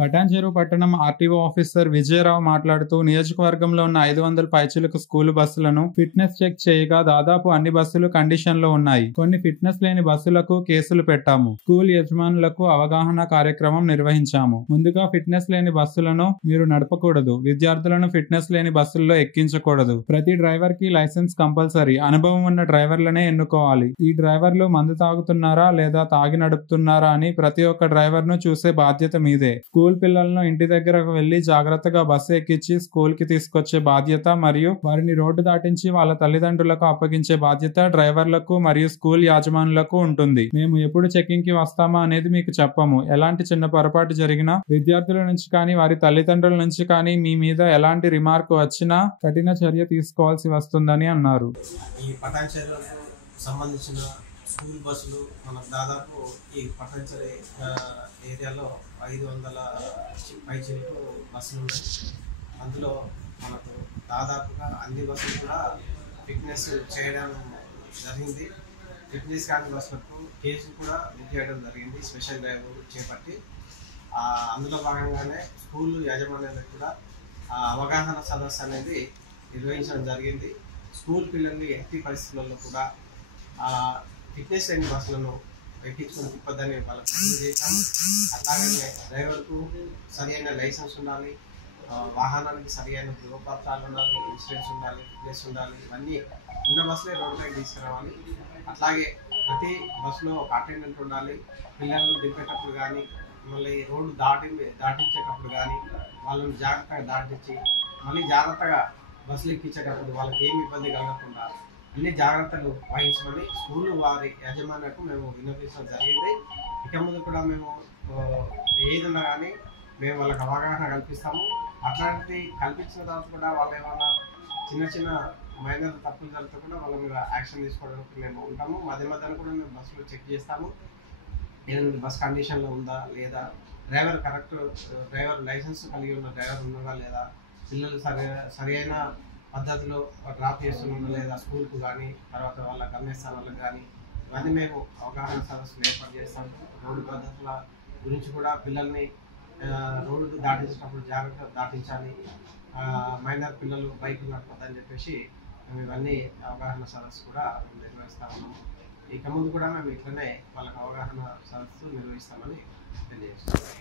పటాన్చెరు పట్టణం RTO officer Vijaya Rao మాట్లాడుతూ నియోజకవర్గంలో ఉన్న 500 పైచిలకు స్కూలు బస్సులను ఫిట్నెస్ చెక్ చేయగా దాదాపు అన్ని బస్సులు కండిషన్ లో ఉన్నాయి. కొన్ని ఫిట్నెస్ లేని బస్సులకు కేసులు పెట్టాము. స్కూల్ యజమానులకు అవగాహన కార్యక్రమం నిర్వహించాము. ముందుగా ఫిట్నెస్ లేని బస్సులను మీరు నడపకూడదు. విద్యార్థులను ఫిట్నెస్ లేని బస్సుల్లో ఎక్కించకూడదు. ప్రతి డ్రైవర్ కి లైసెన్స్ కంపల్సరీ. అనుభవం ఉన్న డ్రైవర్లనే ఎన్నుకోవాలి. ఈ డ్రైవర్లు మందు తాగుతున్నారా లేదా తాగి నడుపుతున్నారా అని ప్రతి ఒక్క డ్రైవర్ ను చూసే బాధ్యత మీదే. స్కూల్ పిల్లలను ఇంటి దగ్గరకు వెళ్లి జాగ్రత్తగా బస్సు ఎక్కించి స్కూల్ కి తీసుకొచ్చే బాధ్యత మరియు వారిని రోడ్డు దాటించి వాళ్ళ తల్లిదండ్రులకు అప్పగించే బాధ్యత డ్రైవర్లకు మరియు స్కూల్ యాజమానులకు ఉంటుంది. మేము ఎప్పుడు చెకింగ్ కి వస్తామా అనేది మీకు చెప్పము. ఎలాంటి చిన్న పొరపాటు జరిగినా విద్యార్థుల నుంచి కానీ వారి తల్లిదండ్రుల నుంచి కానీ మీ మీద ఎలాంటి రిమార్క్ వచ్చినా కఠిన చర్య తీసుకోవాల్సి వస్తుందని అన్నారు. ఈ పటాన్చెరుకు సంబంధించిన స్కూల్ బస్సులు మనకు దాదాపు ఈ పటాన్చెరు ఏరియాలో 500 పైచిలకు బస్సులు ఉన్నాయి. అందులో మనకు దాదాపుగా అన్ని బస్సులు కూడా ఫిట్నెస్ చేయడం జరిగింది. ఫిట్నెస్ కాని బస్సులకు కేసు కూడా బుక్ చేయడం జరిగింది స్పెషల్ డ్రైవ్ చేపట్టి. అందులో భాగంగానే స్కూల్ యాజమాన్యాలకు కూడా అవగాహన సదస్సు అనేది నిర్వహించడం జరిగింది. స్కూల్ పిల్లల్ని ఎట్టి పరిస్థితులలో కూడా ఫిట్నెస్ లేని బస్సులను ఎక్కించుకొని తిప్పదని వాళ్ళకి తెలియజేశాము. అట్లాగనే డ్రైవర్కు సరైన లైసెన్స్ ఉండాలి, వాహనానికి సరైన ధృవపత్రాలు ఉండాలి, ఇన్సూరెన్స్ ఉండాలి, ఫిట్నెస్ ఉండాలి. ఇవన్నీ ఉన్న బస్సులే రోడ్డుపైకి తీసుకురావాలి. అట్లాగే ప్రతి బస్సులో ఒక అటెండెంట్ ఉండాలి. పిల్లలను దింపేటప్పుడు కానీ మళ్ళీ రోడ్డు దాటించేటప్పుడు కానీ వాళ్ళని జాగ్రత్తగా దాటించి మళ్ళీ జాగ్రత్తగా బస్సులు ఎక్కించేటప్పుడు వాళ్ళకి ఏమి ఇబ్బంది కలగకుండా అన్ని జాగ్రత్తలు వహించమని స్కూల్ వారి యాజమాన్యకు మేము విన్నవించడం జరిగింది. ఇక ముందు కూడా మేము ఏదన్నా కానీ మేము వాళ్ళకి అవగాహన కల్పిస్తాము. అట్లాంటి కల్పించిన తర్వాత కూడా వాళ్ళు ఏమన్నా చిన్న మైనర్ తప్పులు జరిగితే కూడా వాళ్ళ మీద యాక్షన్ తీసుకోవడానికి మేము ఉంటాము. మధ్య మధ్యలో కూడా మేము బస్సులు చెక్ చేస్తాము. ఏదైనా బస్ కండిషన్లో ఉందా లేదా, డ్రైవర్ లైసెన్స్ కలిగి ఉన్న డ్రైవర్ ఉన్నారా లేదా, పిల్లలు సరైన పద్ధతిలో డ్రాప్ చేస్తున్నామా లేదా స్కూల్కు కానీ తర్వాత వాళ్ళ గమ్యస్థానాలకు కానీ ఇవన్నీ మేము అవగాహన సదస్సులు ఏర్పాటు చేస్తాము. రోడ్డు పద్ధతుల గురించి కూడా పిల్లల్ని రోడ్డు దాటించినప్పుడు జాగ్రత్తగా దాటించాలి, మైనర్ పిల్లలు బైకులు నడపొద్దని చెప్పేసి మేము ఇవన్నీ అవగాహన సదస్సు కూడా నిర్వహిస్తా ఉన్నాము. ఇక ముందు కూడా మేము ఇట్లనే వాళ్ళకి అవగాహన సదస్సు నిర్వహిస్తామని తెలియజేస్తాము.